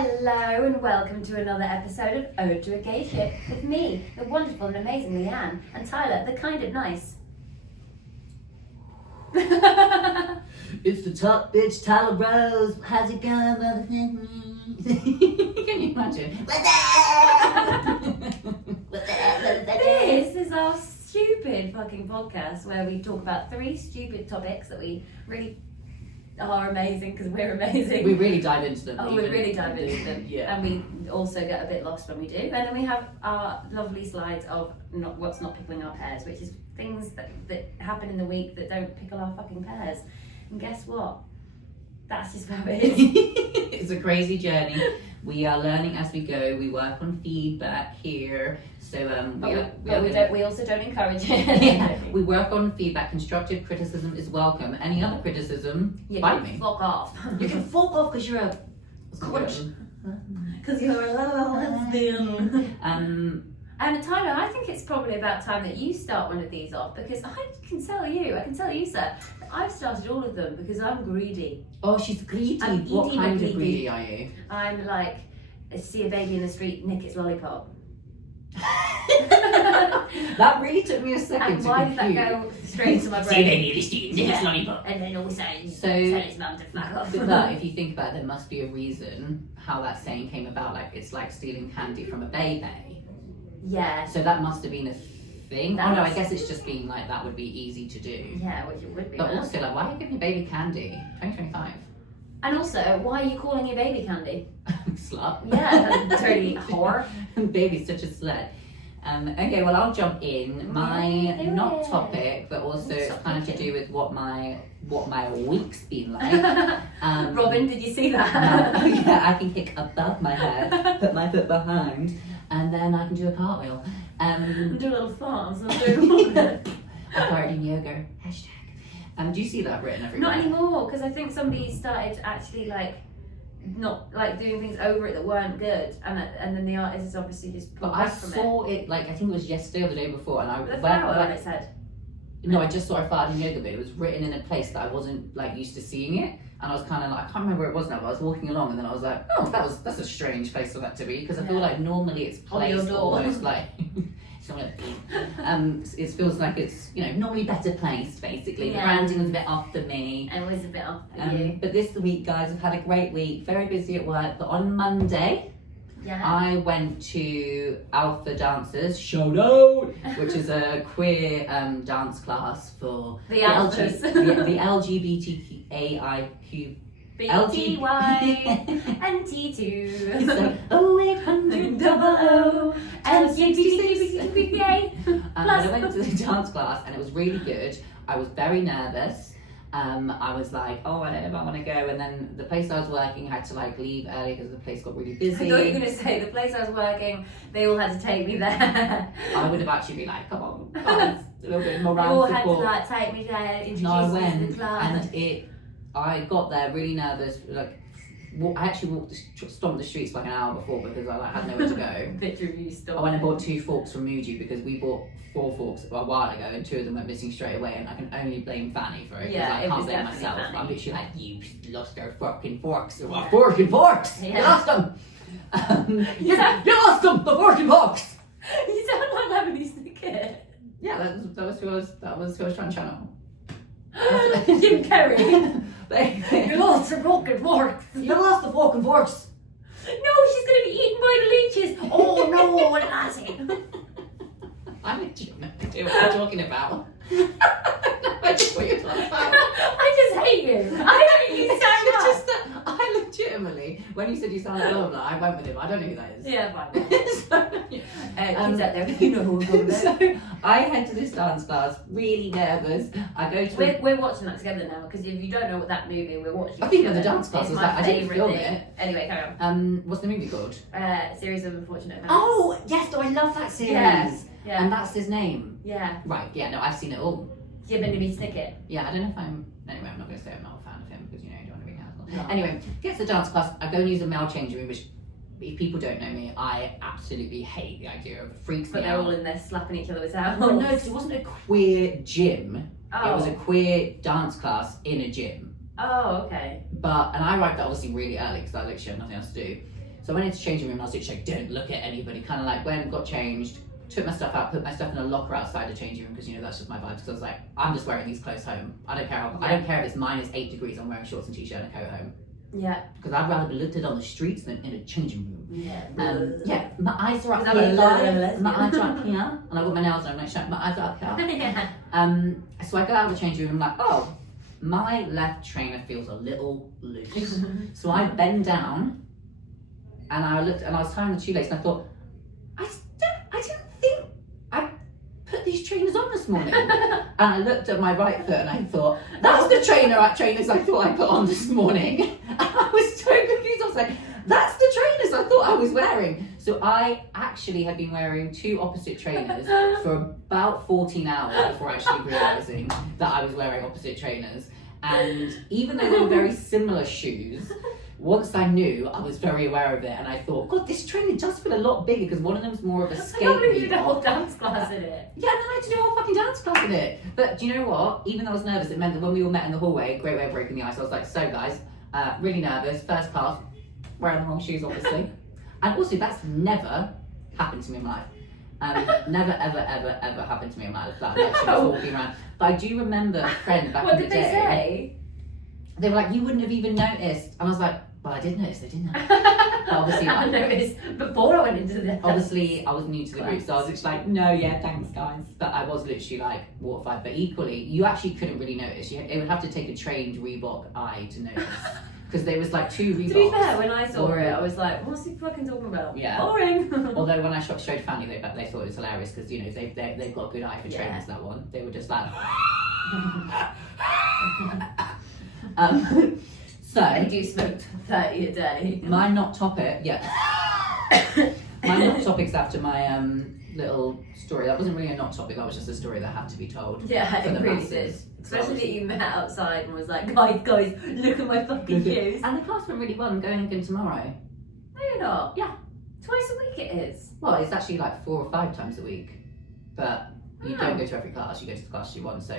Hello and welcome to another episode of Ode to a Gay Ship with me, the wonderful and amazing Lianne, and Tyler, the kind of nice. It's the top bitch, Tyler Rose. How's it going, motherfucker? Can you imagine? This is our stupid fucking podcast where we talk about 3 stupid topics that we really are amazing because we're amazing. We really dive into them. Oh, we really dive into them. Yeah. And we also get a bit lost when we do. And then we have our lovely slides of what's not pickling our pears, which is things that happen in the week that don't pickle our fucking pears. And guess what? That's just how it is. It's a crazy journey. We are learning as we go. We work on feedback here. So we also don't encourage it. Yeah, we work on feedback. Constructive criticism is welcome. Any other criticism, bite me. Fuck off. You can fuck off because you're a Because you're a lesbian. And Tyler, I think it's probably about time that you start one of these off because I can tell you, sir, that I've started all of them because I'm greedy. Oh, she's greedy. What kind of greedy are you? I'm like, see a baby in the street, nick its lollipop. That really took me a second and to why compute. did that go straight to my brain? See a baby in the street, nick its lollipop. And then also tell his mum to fuck off. But if you think about it, there must be a reason how that saying came about. Like, it's like stealing candy from a baby. Yeah. So that must have been a thing. Oh no, I guess it's just been like that would be easy to do. Yeah, which it would be. But also, like, why are you giving your baby candy? 2025. And also, why are you calling your baby candy? Slut. Yeah, dirty whore. Baby's such a slut. Okay, well, I'll jump in. My topic, but also it's kind of to do with what my week's been like. Robin, did you see that? Yeah, I can kick above my head, put my foot behind, and then I can do a cartwheel. Do a little farms. I farted in yoga. Hashtag. Do you see that written everywhere? Not anymore, because I think somebody started actually not doing things over it that weren't good, and then the artist is obviously just pulled back from it. I saw it I think it was yesterday or the day before, and I the flower on its head. No, I just saw a farted in yoga, but it was written in a place that I wasn't used to seeing it, and I was kind of I can't remember where it was now, but I was walking along, and then I was like, oh, that's a strange place for that to be, because I feel like normally it's placed almost it feels like it's normally better placed, basically. The branding was a bit off for me. And it was a bit off for you. But this week, guys, I've had a great week, very busy at work, but on Monday I went to Alpha Dancers Shout Out, which is a queer dance class for the Alphas. the LGBTQAIQ BTY and T2. It's like 0800 00 LGBTQA. But I went to the dance class and it was really good. I was very nervous. I was like, oh, I don't know if I want to go. And then the place I was working had to leave early because the place got really busy. I thought you were going to say the place I was working, they all had to take me there. I would have actually been like, come on, a little bit more round you all support. had to take me there, introduce No, I me went, to the club. and I got there really nervous. I actually stomped the streets an hour before because I had nowhere to go. Picture of you stomping. I went and bought 2 forks from Muji because we bought 4 forks a while ago and 2 of them went missing straight away, and I can only blame Fanny for it because I can't blame myself. Fanny. I'm literally like, you lost our fucking forks. What forking forks? Yeah. You lost them. You lost them. The forking forks. You sound like Lebanese Snicket. Yeah, that was who I was trying to channel. Jim Carrey. You lost the broken forks. You lost the fork and forks. No, she's going to be eaten by the leeches. Oh no, what an assy. I legitimately know what you're talking about. I just what you're talking about. I just hate you. I hate you so much. I legitimately, when you said you sound like blah blah blah, I went with him. I don't know who that is. Yeah, fine. He's out there. You know who we're talking about. So I head to this dance class, really nervous. I go to. We're watching that together now because if you don't know what that movie we're watching. I think the dance class it's was my I didn't film thing. it. Anyway, carry on. What's the movie called? Series of Unfortunate Events. Oh yes, I love that series. Yes. Yeah. And that's his name. Yeah. Right. Yeah. No, I've seen it all. Jim and me Snicket. Yeah. I don't know if I'm. Anyway, I'm not going to say I'm not a fan of him because you don't want to be hassle. No. Anyway, get to the dance class. I go and use a male changing room, which, if people don't know me, I absolutely hate the idea of. It freaks But me they're out. all in there slapping each other with towels. Well, no, because it wasn't a queer gym. Oh. It was a queer dance class in a gym. Oh, okay. And I arrived obviously really early because I literally had nothing else to do. So I went into the changing room and I was literally like, don't look at anybody. Kind of like went, got changed, took my stuff out, put my stuff in a locker outside the changing room because that's just my vibe. Because I was like, I'm just wearing these clothes home. I don't care I don't care if it's -8 degrees. I'm wearing shorts and t-shirt and a coat home. Yeah. Because I'd rather be looked at on the streets than in a changing room. Yeah. My eyes are up I'm a here, lesbian. guys. My eyes are up here, and I got my nails done. My eyes are up here. So I go out of the changing room and I'm like, oh, my left trainer feels a little loose. So I bend down and I looked and I was tying the shoelace and I thought, I didn't think I put these trainers on this morning. And I looked at my right foot and I thought, that's the trainers I thought I put on this morning. And I was so confused. I was like, that's the trainers I thought I was wearing. So I actually had been wearing 2 opposite trainers for about 14 hours before actually realising that I was wearing opposite trainers. And even though they were very similar shoes, once I knew, I was very aware of it. And I thought, God, this trainer does feel a lot bigger because one of them's more of a skate. I can't believe you did a whole dance class in it. Yeah, and then I had to do a whole fucking dance class in it. But do you know what? Even though I was nervous, it meant that when we all met in the hallway, great way of breaking the ice, I was like, so guys, really nervous, first class, wearing the wrong shoes, obviously. And also, that's never happened to me in my life. Never, ever, ever, ever happened to me in my life. That I'm actually just walking around. But I do remember a friend back in the day. What did they say? They were like, you wouldn't have even noticed. And I was like, well, I did notice, didn't I? But obviously, I noticed before I went into the obviously, I was new to the group, so I was literally like, no, yeah, thanks, guys. But I was literally like, mortified. But equally, you actually couldn't really notice. It would have to take a trained Reebok eye to notice. Because there was like 2 Reeboks. To be fair, when I saw it, I was like, what's he fucking talking about? Yeah. Boring. Although when I showed family, they thought it was hilarious because, they've got a good eye for trainers, that one. They were just like... So... I do smoke 30 a day. My not topic, my not topic's after my little story. That wasn't really a not topic, that was just a story that had to be told. Yeah, it really did. Especially that you met outside and was like, guys, look at my fucking shoes. And the class went really well. I'm going again tomorrow. No, you're not. Yeah. Twice a week it is. Well, it's actually like 4 or 5 times a week. But you don't go to every class, you go to the class you want. So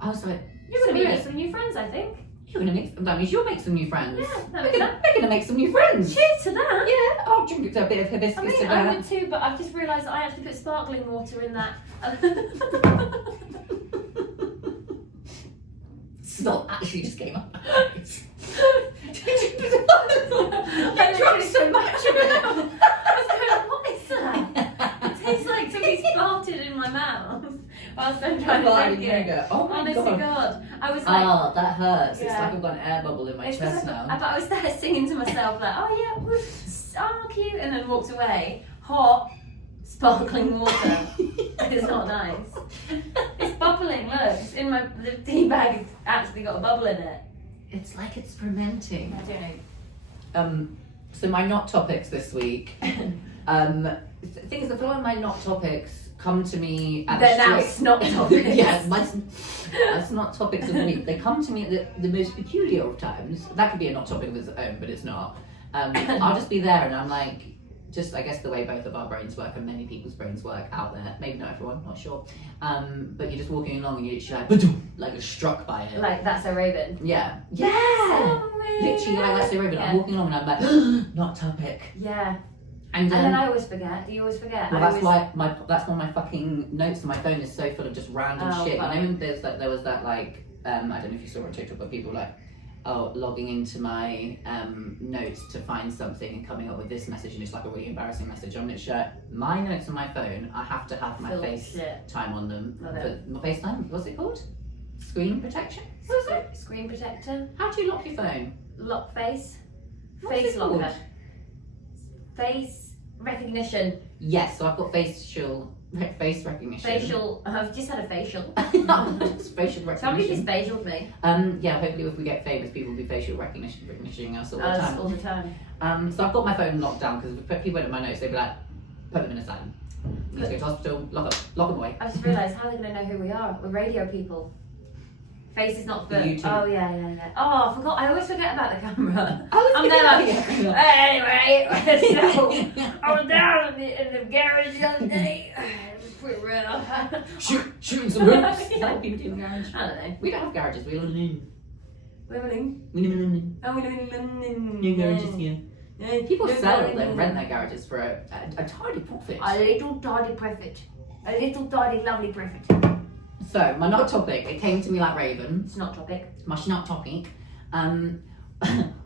I was like, You're going to meet some new friends, I think. That means you'll make some new friends. Yeah, we're going to make some new friends. Cheers to that. Yeah, I'll drink a bit of hibiscus to I that. would too, but I've just realised that I have to put sparkling water in that. Snot actually just came up. I drank so much of it. I was going, what is that? It tastes like somebody's farted in my mouth whilst I'm trying to drink it. Oh my Honest God. to God. I was like, oh, that hurts. It's Yeah. like I've got an air bubble in my chest now. But I was there singing to myself like, oh yeah, oh cute, and then walked away. Hot, sparkling water. It's not nice. It's bubbling. Look, it's in the tea bag. It's actually got a bubble in it. It's like it's fermenting. I don't know. So my not topics this week. Things that follow my not topics come to me at They're now snot topics. Yeah, that's not topics of the week. They come to me at the most peculiar of times. That could be a not topic of its own, but it's not. I'll just be there and I'm like, just I guess the way both of our brains work and many people's brains work out there. Maybe not everyone, not sure. But you're just walking along and you're literally like you're struck by it. Like That's So Raven. Yeah. Yeah. Literally like That's So Raven. Yeah. I'm walking along and I'm like, not topic. Yeah. And then I always forget. Do you always forget? Well, that's why that's one of my fucking notes on my phone is so full of just random shit. Right. You know, there was that like I don't know if you saw it on TikTok, but people like logging into my notes to find something and coming up with this message, and it's like a really embarrassing message. I'm literally my notes on my phone. I have to have my FaceTime on them. My FaceTime, what's it called? Screen protection. What is it? Screen protector. How do you lock your phone? Lock face. What's Face it called? locker. Face recognition. Yes, so I've got face recognition. Facial. I've just had a facial. It's facial recognition. Somebody just facialed me. Yeah, hopefully if we get famous, people will be facial recognition us all the time. All the time. So I've got my phone locked down because if people went at my notes, they'd be like, put them in a silent. Let's go to hospital, lock them away. I just realised how are they going to know who we are? We're radio people. Face is not for. YouTube. Oh yeah. Oh, I forgot. I always forget about the camera. I'm there like, like, anyway, so I was down in the garage the other day. It was pretty rough. Shooting some hoops. Is that what people do in garage? I don't know. We don't have garages, we live in. We live in. We live in. Oh, we live in London. No garages here. People sell them, rent their garages for a tidy profit. A little tidy profit. A little tidy lovely profit. So, my not topic, it came to me like Raven. It's not topic. My not topic.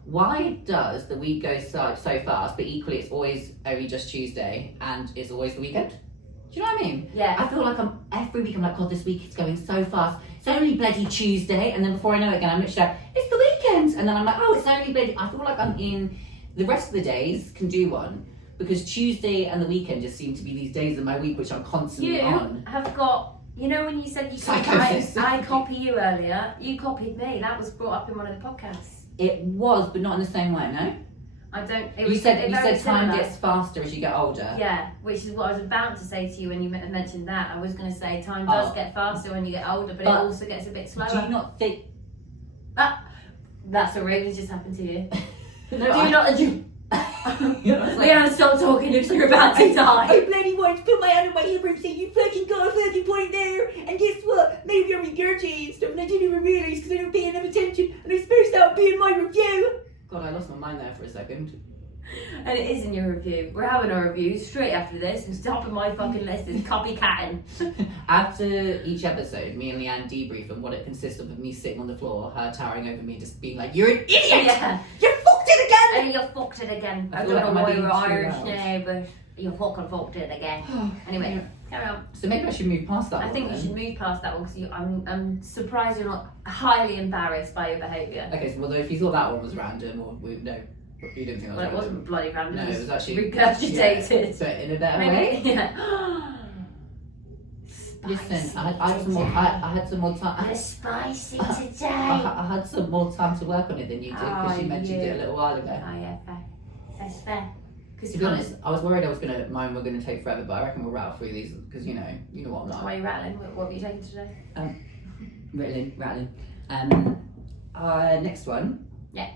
Why does the week go so fast, but equally it's always only just Tuesday and it's always the weekend? Do you know what I mean? Yeah. I feel like every week I'm like, God, this week is going so fast. It's only bloody Tuesday, and then before I know it again, I'm literally like, it's the weekend, and then I'm like, oh, it's only bloody. I feel like I'm in. The rest of the days can do one because Tuesday and the weekend just seem to be these days of my week which I'm constantly on. You have got. You know when you said I copy you earlier, you copied me. That was brought up in one of the podcasts. It was, but not in the same way, no? I don't. You said time gets faster as you get older. Yeah, which is what I was about to say to you when you mentioned that. I was going to say time does get faster when you get older, but it also gets a bit slower. Do you not think... That's a really just happened to you. Lianne, stop talking if you're about to die. I bloody wanted to put my hand on my hip and say, you fucking got a fucking point there, and guess what? Maybe I'm regurgitating stuff and I didn't even realise because I don't pay enough attention, and I suppose that would be in my review. God, I lost my mind there for a second. And it is in your review. We're having our review straight after this, and top of my fucking list is copycatting. After each episode, me and Lianne debrief on what it consists of me sitting on the floor, her towering over me, just being like, you're an idiot! Yeah. You fucked it again! And you fucked it again. I I feel don't like know I'm why being you're too Irish loud. now, but you fucking fucked it again. Anyway, carry on. So maybe I should move past that I one think then. you should move past that one because I'm surprised you're not highly embarrassed by your behaviour. Okay, so well, if you thought that one was random, or no, you didn't think that was Well, it random. wasn't bloody random. No, it was actually regurgitated. Yeah, but in a better Maybe, way. yeah. Listen, I had some more. I had some more time. It's spicy today. I had some more time to work on it than you did because you mentioned it a little while ago. Oh yeah, fair. That's fair. To be honest, I was worried mine were gonna take forever, but I reckon we'll rattle through these because you know what I'm like. Why are you rattling? What were you taking today? Rattling. Next one. Yeah.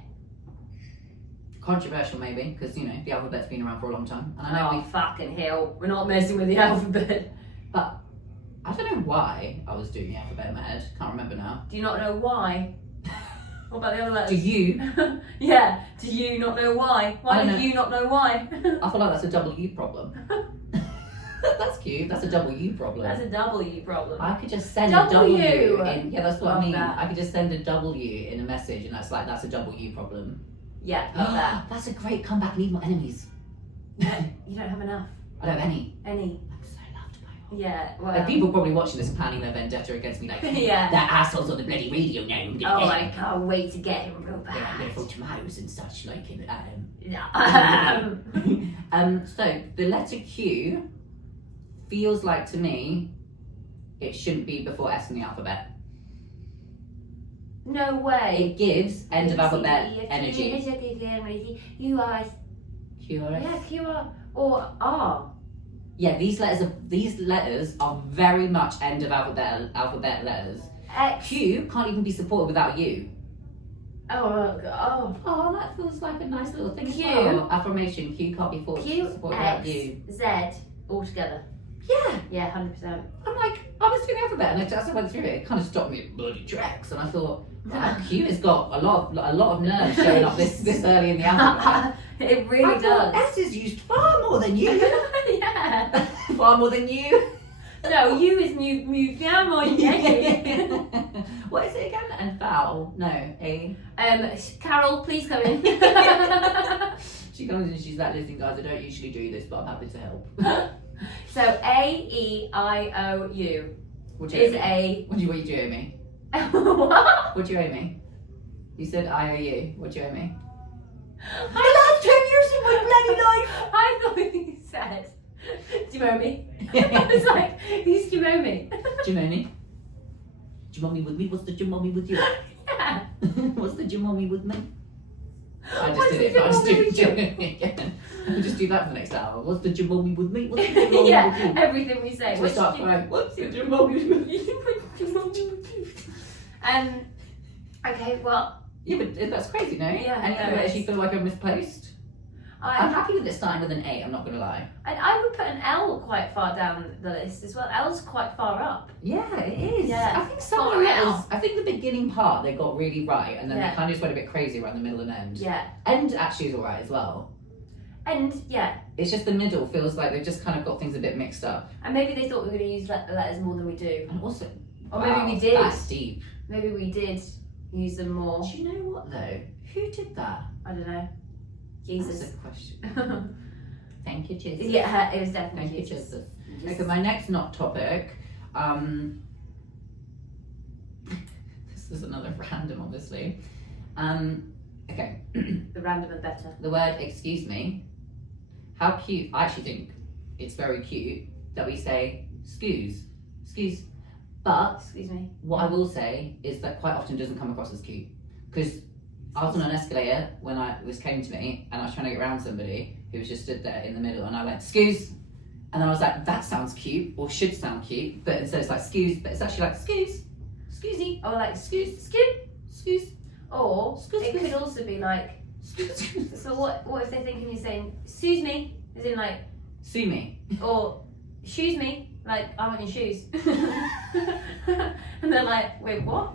Controversial maybe because the alphabet's been around for a long time, and I know fucking hell, we're not messing with the alphabet. but I don't know why I was doing the alphabet in my head. Can't remember now. Do you not know why? What about the other letters? Do you? Yeah. Do you not know why? Why do you not know why? I feel like that's a double U problem. That's cute. That's a double U problem. That's a W problem. I could just send a W in. Yeah, that's what I mean. That. I could just send a W in a message, and that's a double U problem. Yeah, love that. That's a great comeback. Need more enemies. You don't have enough. I don't have any. Any. I'm so loved by all. Yeah. Well. Like, people probably watching this planning their vendetta against me, like, yeah. that asshole's on the bloody radio now. Oh, I can't wait to get him real bad. Yeah, little tomatoes and such like in Yeah. So the letter Q feels like to me it shouldn't be before S in the alphabet. No way. It gives end of alphabet energy. You are. Q or S? Yeah, Q R or R. Yeah, these letters are very much end of alphabet letters. X. Q can't even be supported without U. Oh. Oh, that feels like a nice little thing. Q. Oh, affirmation. Q can't be Q, supported X, without U. Z all together. Yeah. Yeah, 100%. I'm like, I was doing the alphabet, and as I went through it, it kind of stopped me at bloody tracks, and I thought, wow, Q has got a lot of nerves showing up this early in the alphabet. It really does. S is used far more than U. Yeah. Far more than you. No, U is move down more than What is it again? And foul? No, A. Carol, please come in. She comes in, she's like, listen guys, I don't usually do this, but I'm happy to help. So A-E-I-O-U What do is you a... What do you owe me? What? What do you owe me? You said I-O-U. What do you owe me? The last 10 years of my bloody life! I thought you said... Do you owe me? I was like, who's do you owe me? Do you owe me? Do you want me with me? What's the do you want me with you? Yeah. What's the do you want me with me? I just What's did the it, but I just Jimmy do it again. We'll just do that for the next hour. What's the jimmy with me? What's the jimmy with Yeah, you? everything we say. So we start crying. What's the jimmy with you? Okay, well... Yeah, but that's crazy, no? Yeah, And no, you actually feel like I'm misplaced? I'm happy with it starting with an A, I'm not going to lie. And I would put an L quite far down the list as well. L's quite far up. Yeah, it is. Yeah. I think some of the letters, I think the beginning part they got really right, and then Yeah. they kind of just went a bit crazy around the middle and end. Yeah. End actually is alright as well. And yeah, It's just the middle feels like they've just kind of got things a bit mixed up. and maybe they thought we were going to use letters more than we do. And also, Or wow, maybe we did. That's deep. Maybe we did use them more. Do you know what though? Who did that? I don't know. Jesus. That's a question. Thank you, Jesus. Yeah, it was definitely Thank you, Jesus. Jesus. Okay, my next not topic. This is another random, obviously. Okay. The random and better. The word excuse me. How cute. I actually think it's very cute that we say excuse. But Excuse me. what I will say is that quite often doesn't come across as cute. Because I was on an escalator when this came to me and I was trying to get around somebody who was just stood there in the middle and I went, excuse. And then I was like, that sounds cute or should sound cute. But instead it's like excuse, but it's actually like excusey. Or like excuse. Or it could also be like, so what if they're thinking you're saying, excuse me, as in like, Sue me. or shoes me, like, I want your shoes. And they're like, wait, what?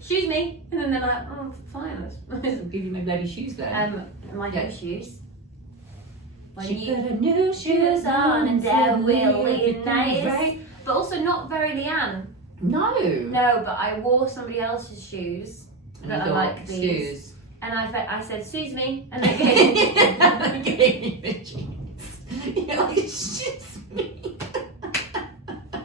Shoes me. And then they're like, oh, fine. I'll give you my bloody shoes then. My new shoes. When She you put her new shoes on and they're really nice. Right? But also not very Lianne. No. No, but I wore somebody else's shoes And that you are got like these. excuse. And I said, excuse me. And they gave Gave you the jeans. You're like, excuse me.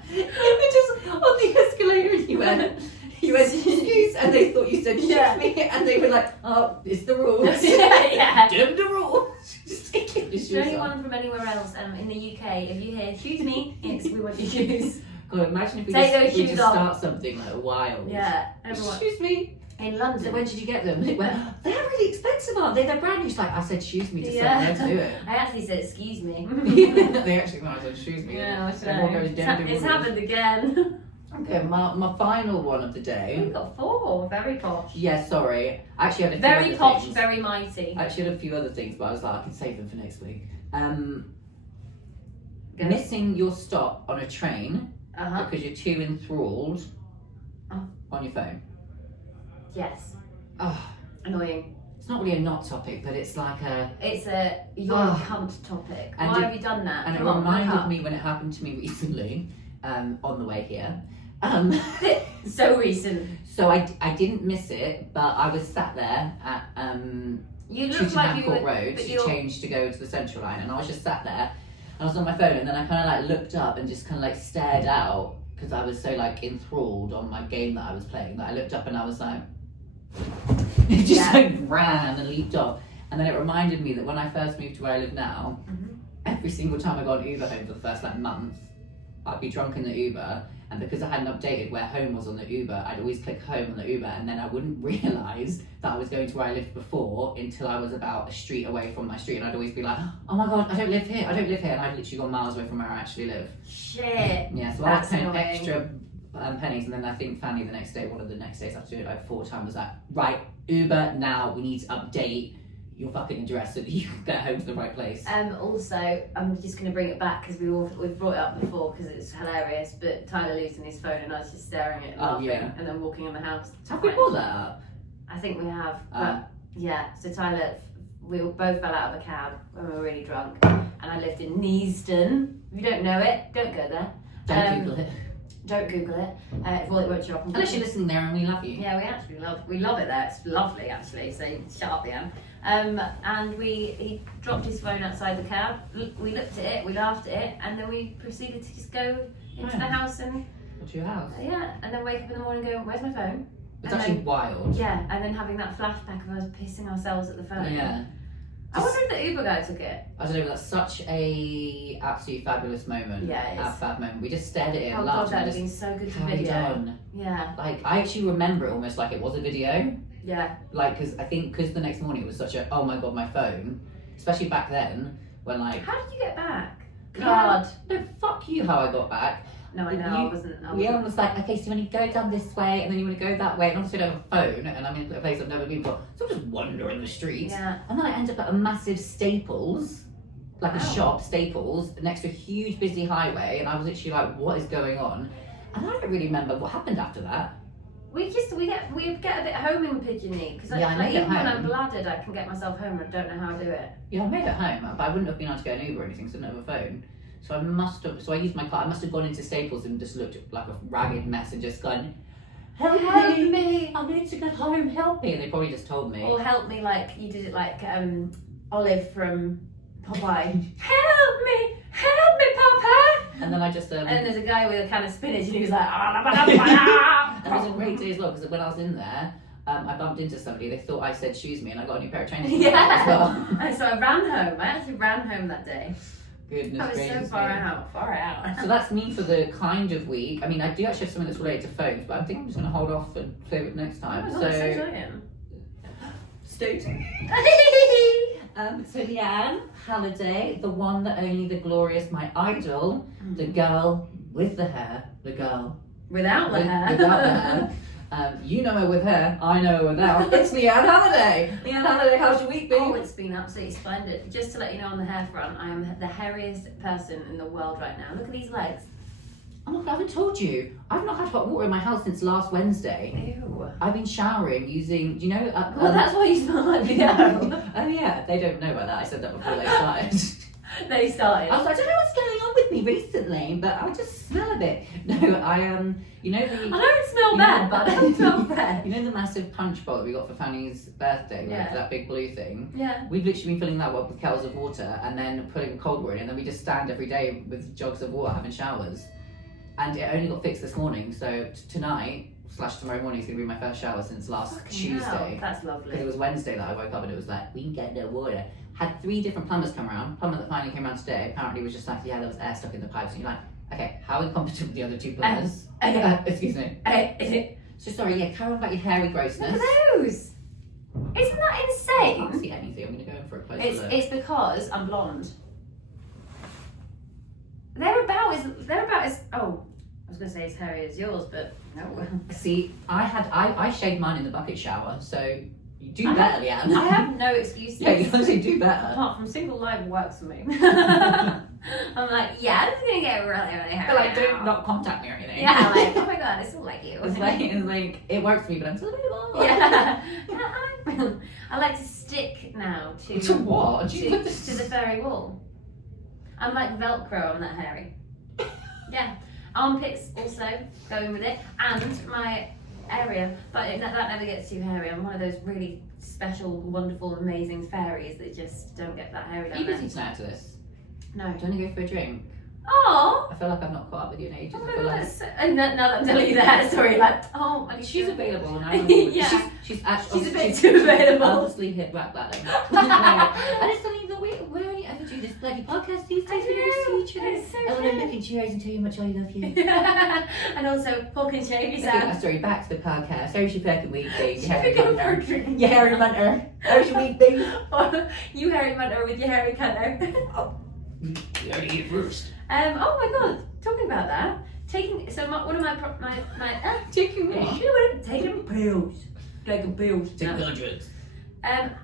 You were just on the escalator and you went, excuse, and they thought you said excuse Yeah. me, and they were like, oh, it's the rules. Yeah. Dim the rules. Just take your shoes To off. anyone from anywhere else in the UK, if you hear excuse me, it's we want your shoes. God, imagine if we Take those just, we shoes just off. start something like wild. Yeah, everyone. Excuse me. In So London. when did you get them? It went, they're really expensive, aren't they? They're brand new. She's like, I said, excuse me to Yeah. someone else to do it. I actually said excuse me. They actually know I said, excuse me. Yeah, I So what goes down to it's rules. happened again. Okay, my final one of the We've day. got 4. Very posh. Yeah, sorry. I actually had a few Very other posh, things. very mighty. I actually had a few other things, but I was like, I can save them for next week. Go. Missing your stop on a train Uh-huh. because you're too enthralled Oh. on your phone. Yes. Oh, Annoying. it's not really a not topic, but it's like a... It's a your Oh. cunt topic. And Why it- have you done that? And Come it on, look reminded up. me when it happened to me recently, on the way here. So recent. So I didn't miss it, but I was sat there at You look like Tooting you Court were, Road but to you're, change to go to the Central Line, and I was just sat there, and I was on my phone, and then I kind of like looked up and just kind of like stared out because I was so like enthralled on my game that I was playing that I looked up and I was like, it just Yeah. like ran and leaped off, and then it reminded me that when I first moved to where I live now, Mhm. every single time I got an Uber home for the first like month, I'd be drunk in the Uber, and because I hadn't updated where home was on the Uber, I'd always click home on the Uber, and then I wouldn't realise that I was going to where I lived before until I was about a street away from my street, and I'd always be like, oh my god, I don't live here, and I'd literally gone miles away from where I actually live. Shit. Yeah, so That's I was paying annoying. extra pennies, and then I think Fanny the next day, one of the next days after doing it like 4 times, was like, right, Uber now, we need to update your fucking address so that you can get home to the right place. Also, I'm just going to bring it back because we've brought it up before because it's hilarious. But Tyler losing his phone and I was just staring at it, Oh, laughing, yeah. and then walking in the house. Have we brought that up? I think we have. Oh. But yeah, so Tyler, we both fell out of a cab when we were really drunk, and I lived in Neasden. If you don't know it, don't go there. Don't Google it. Don't Google it. Well, it won't show up. on Unless Google. you're listening there and we love you. Yeah, we love it there. It's lovely actually. So shut up, Lianne. And he dropped his phone outside the cab. We looked at it, we laughed at it, and then we proceeded to just go into the house and What's your house? yeah, and then wake up in the morning and go, where's my phone? It's And actually then- wild. Yeah, and then having that flashback of us pissing ourselves at the phone. Yeah. I wonder if the Uber guy took it. I don't know, but that's such a absolutely fabulous moment. Yeah, it is. A fab moment. We just stared at it Oh and god, laughed that and would have just been so good for carried video. on. Yeah, Like, I actually remember it almost like it was a video. yeah. Like, because I think, because the next morning it was such a, oh my god, my phone. Especially back then, when like, How did you get back? Yeah. God. no, fuck you how I got back. No, I know, I wasn't. Leanne was like, okay, so when you go down this way, and then you want to go that way, and obviously I don't have a phone, and I'm in a place I've never been before, so I'm just wandering the streets. Yeah. And then I end up at a massive Staples, like a Wow. shop, Staples, next to a huge busy highway, and I was literally like, what is going on? And I don't really remember what happened after that. We get a bit homing pigeony because Yeah, I like, make it even when I'm home. bladdered, I can get myself home. I don't know how to do it. Yeah, I made it home, but I wouldn't have been able to get an Uber or anything, so I didn't have a phone. So I used my car. I must have gone into Staples and just looked like a ragged mess and just gone, help me! I need to get home, help me! And they probably just told me. Or help me like you did it like Olive from Popeye. Help me, Popeye! And then I just And then there's a guy with a can of spinach and he was like, and and it was a great day as well because when I was in there, I bumped into somebody. They thought I said "shoes me," and I got a new pair of trainers. Yeah. As well. And so I ran home. I actually ran home that day. Goodness I was so gracious far me. out. So that's me for the kind of week. I mean, I do actually have something that's related to phones, but I think I'm just going to hold off and save it next time. Oh my God, so exciting. stay tuned. So Lianne, Halliday, the one, the only, the glorious, my idol, the girl with the hair, the girl Without the hair. without the hair. You know her with hair, I know her without. It's Lianne Halliday. Lianne Halliday, how's your week been? Oh, it's been absolutely splendid. Just to let you know on the hair front, I am the hairiest person in the world right now. Look at these legs. Oh my God, I haven't told you. I've not had hot water in my house since last Wednesday. Ew. I've been showering using, do you know? Well, that's why you smell like the Oh yeah, they don't know about that. I said that before they started. They started. I was like, I don't know what's going on with me recently, but I just smell a bit. No, you know the. I don't smell bad, but I don't smell bad. You know the massive punch bowl that we got for Fanny's birthday, Yeah. that big blue thing? Yeah. We've literally been filling that up with kettles of water and then putting cold water in, and then we just stand every day with jugs of water having showers. And it only got fixed this morning, so tonight / tomorrow morning is going to be my first shower since last Fucking Tuesday. hell, that's Because it lovely. was Wednesday that I woke up and it was like, we can get no water. Had 3 different plumbers come around. Plumber that finally came around today apparently was just like, yeah, there was air stuck in the pipes. And you're like, okay, how incompetent were the other 2 plumbers? Excuse me. So sorry, yeah, carry on about your hairy grossness. Look at those. Isn't that I insane? can't see anything. I'm going to go in for a closer look. It's because I'm blonde. They're about as oh, I was gonna say as hairy as yours, but no. See, I shaved mine in the bucket shower, so you do better, Lianne. I have no excuses. Yeah, you honestly do better. Apart from single life works for me. I'm like, yeah, I'm just gonna get really hairy. But like, now. don't not contact me or anything. Yeah, like, oh my God, I still like you. It's like it works for me, but I'm still a bit more. Yeah. I like to stick now To what? to the furry wall. I'm like Velcro, I'm that hairy. Yeah. Armpits also going with it, and my area, but that never gets too hairy. I'm one of those really special, wonderful, amazing fairies that just don't get that hairy Are down you there. busy tonight after this? No. Do you want to go for a drink? Oh. I feel like I've not caught up with you in ages. Oh I my feel God, like that's so, and now that I'm telling you that story, like, oh, my she's God. available and I'm Yeah. she's actually She's a bit too available. Obviously hit rap battling. I just don't even know we only ever do this bloody podcast these days. We never see each other. It's so I want to true. look into your eyes and tell you how much I love you. And also, pork and shavy sound. Sorry, back to the podcast. How's your fucking week been? Should we go for a drink? You hairy munter. How's your week been? You hairy munter with your hairy cutter. You gotta eat first. Oh my God, talking about that, one of my Taking what? taking pills. Taking pills. Take no drugs.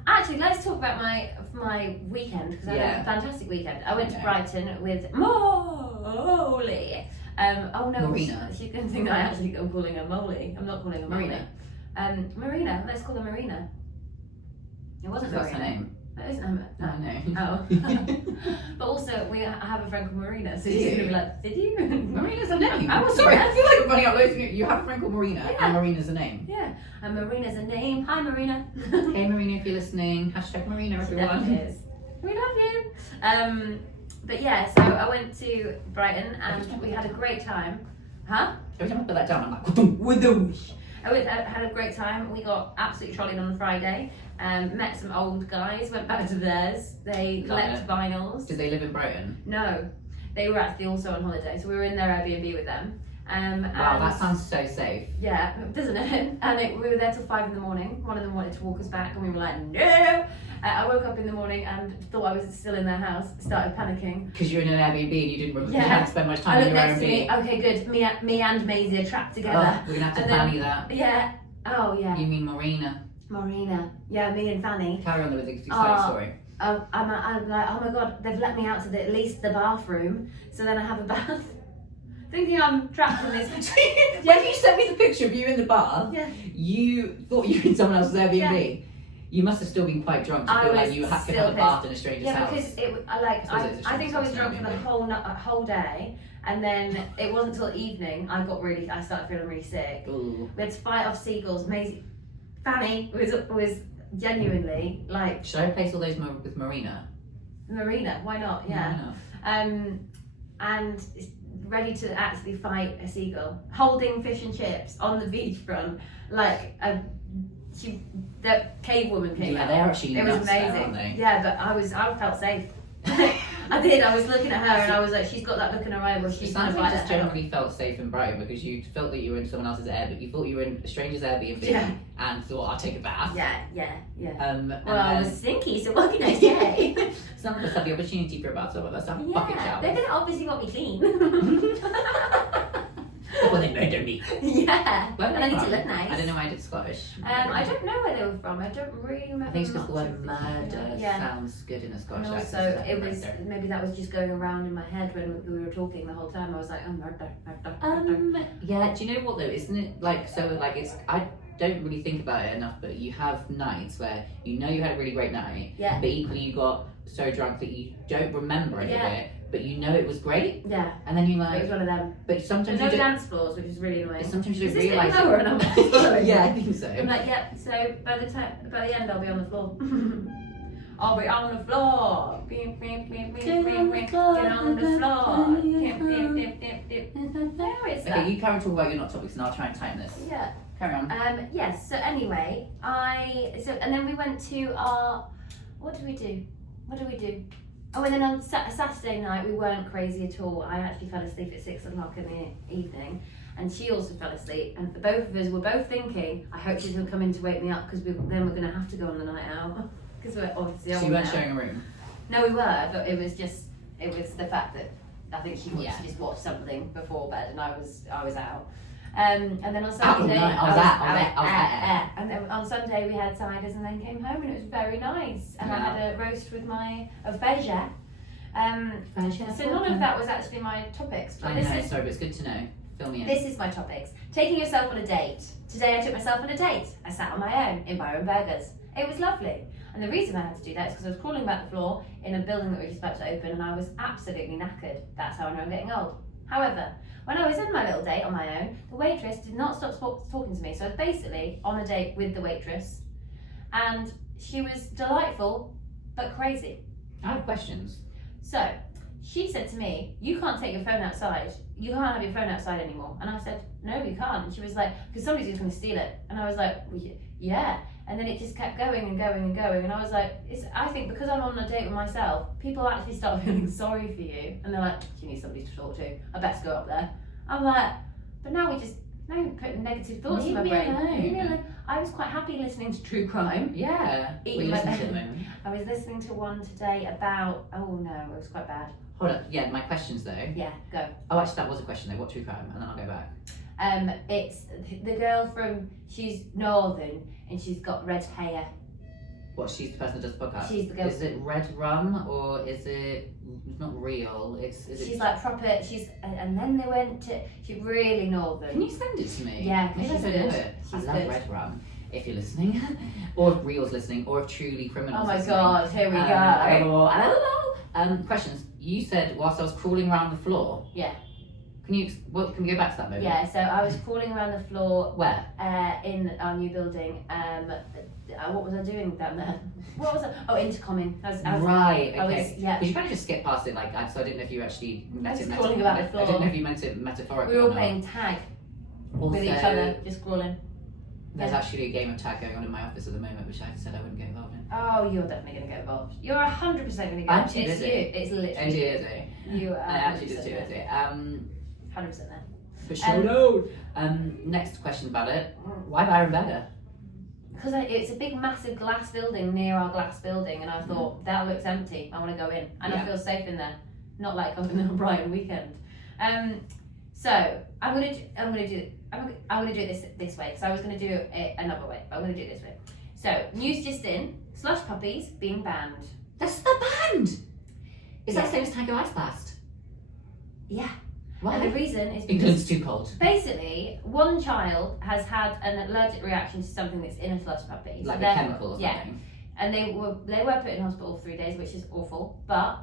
Actually, let's talk about my weekend because I had a fantastic weekend. I went to Brighton with Molly. Oh no, Marina. She's going to think that I'm calling her Molly. I'm not calling her Marina. Molly. Marina. Let's call her Marina. It wasn't What's her Marina. name? That isn't her. No. Oh. But also, I have a friend called Marina, so she's going to be like, did you? Marina's a name. I was sorry. right. I feel like I'm running out loads of you have a friend called Marina, Yeah. and Marina's a name. Yeah, and Marina's a name. Hi, Marina. Hey Marina, if you're listening, hashtag Marina, She definitely everyone. is. We love you. But yeah, so I went to Brighton and we had a great time. Huh? Every time I put that down, I'm like, whoosh. I had a great time. We got absolutely trolleyed on Friday. Met some old guys, went back to theirs. They collect vinyls. Did they live in Brighton? No, they were actually also on holiday, so we were in their Airbnb with them. Wow, and that sounds so safe. yeah, doesn't it? And we were there till 5 a.m. One of them wanted to walk us back, and we were like, no. I woke up in the morning and thought I was still in their house. Started panicking. Because you're in an Airbnb and you didn't remember you Yeah. hadn't spent much I time in looked your next to me. Airbnb. Okay, good. Me and Maisie are trapped together. Oh, we're gonna have to And then- fanny that. Yeah. Oh yeah. You mean Marina? Marina. Yeah, me and Fanny. Carry on with the exciting Oh. story. I'm like, oh my God, they've let me out to at least the bathroom, so then I have a bath. thinking I'm trapped in this. When you sent me the picture of you in the bath, Yeah. you thought you were in someone else's Airbnb. Yeah. You must have still been quite drunk to feel like you could have a bath in a stranger's house. Because I think I was drunk for the whole day, and then it wasn't until evening I started feeling really sick. Ooh. We had to fight off seagulls. Amazing. Fanny was genuinely like. Should I replace all those with Marina? Marina, why not? Yeah. And ready to actually fight a seagull, holding fish and chips on the beachfront, like the cave woman came out. Yeah, they're actually It was nuts there, amazing. aren't they? Yeah, but I felt safe. I did. I was looking at her and I was like, she's got that look in her eye where It she's sounds gonna like bite you just her head off. generally felt safe in Brighton because you felt that you were in someone else's Airbnb. You thought you were in a stranger's Airbnb and thought, I'll take a bath. Yeah. Well, I was stinky, so what can I say? Some of us have the opportunity for a bath, so let's have a bucket shower. They're gonna obviously want me clean. Well, they murder me. Yeah. Where And were I they need to from? look nice. I don't know why I did Scottish. I don't know where they were from. I don't really remember. I think it's because the much word of murder Yeah. sounds good in a Scottish And accent. also, so it was murder. maybe that was just going around in my head when we were talking the whole time. I was like, oh, murder. Yeah, do you know what though? Isn't it like so? Like it's I don't really think about it enough, but you have nights where you know you had a really great night, Yeah. but equally you got so drunk that you don't remember any of it, but you know it was great, Yeah. and then you It like, was one of them. but sometimes There's you no don't. dance floors, which is really annoying. Sometimes you Is don't this realise. getting lower and I'm following Yeah, I you? think so. I'm like, yeah. So by the end, I'll be on the floor. I'll be on the floor. Get on the floor. Where is that? Okay, you carry on talking about your not topics, and I'll try and tighten this. Yeah. Carry on. Yes. So anyway, and then we went to our. What did we do? Oh, and then on Saturday night we weren't crazy at all. I actually fell asleep at 6 o'clock in the evening, and she also fell asleep. And the both of us were both thinking, I hope she doesn't come in to wake me up because then we're going to have to go on the night out because we're obviously. So you weren't sharing a room. No, we were, but it was the fact that I think she just watched something before bed, and I was out. And then on Sunday, I was out. and then on Sunday we had ciders, and then came home, and it was very nice. And I had a roast with veggie. So none of that was actually my topics. But I know, sorry, but it's good to know. Fill me in. This is my topics. Taking yourself on a date. Today I took myself on a date. I sat on my own in Byron Burgers. It was lovely. And the reason I had to do that is because I was crawling about the floor in a building that we were just about to open, and I was absolutely knackered. That's how I know I'm getting old. However, when I was in my little date on my own, the waitress did not stop talking to me. So I was basically on a date with the waitress, and she was delightful, but crazy. I have questions. So she said to me, you can't take your phone outside. You can't have your phone outside anymore. And I said, no, you can't. And she was like, because somebody's just going to steal it. And I was like, well, yeah. And then it just kept going and going and going. And I was like, I think because I'm on a date with myself, people actually start feeling sorry for you. And they're like, you need somebody to talk to. I better go up there. I'm like, but now you're putting negative thoughts in my brain. Leave me alone. I was quite happy listening to true crime. Yeah. What are you listening to at the moment? I was listening to one today about, oh no, it was quite bad. Hold on. Yeah, my questions though. Yeah, go. Oh, actually, that was a question though. What true crime? And then I'll go back. It's the girl she's northern and she's got red hair. What, she's the person that does the podcast? She's the girl. Is it Red Rum or is it, it's not real, She's like proper, and then they went to, she's really northern. Can you send it to me? Yeah, maybe she's I don't know good. it. She's I love good. Red Rum. If you're listening, or if Real's listening, or if Truly Criminals Oh my listening. god, here we go. Questions. You said whilst I was crawling around the floor. Yeah. Can we go back to that moment? Yeah, so I was crawling around the floor. Where? In our new building. What was I doing down there? What was I? Oh, intercomming. Right, okay. Yeah. Because you kind of just skip past it like that, so I didn't know if you actually meant it. crawling about the floor. I didn't know if you meant it metaphorically. We were or all not. playing tag Also, with each other, just crawling. There's actually a game of tag going on in my office at the moment, which I said I wouldn't get involved in. Oh, you're definitely going to get involved. You're 100% going to get I'm involved. too It's busy. you. It's literally And it is, you. I actually just do it. 100% there. For sure. Next question about it. Why Byron Burger? Because it's a big, massive glass building near our glass building, and I thought that looks empty. I want to go in, and I feel safe in there. Not like on a Brighton weekend. So I'm gonna do it this way. So I was gonna do it another way, but I'm gonna do it this way. So news just in: Slush Puppies being banned. That's the band. Is that the same as Tango Ice Blast? Yeah. Why? And the reason is England's because too cold. basically one child has had an allergic reaction to something that's in a slush puppy. Like So a chemical or something. Yeah. And they were put in hospital for 3 days, which is awful. But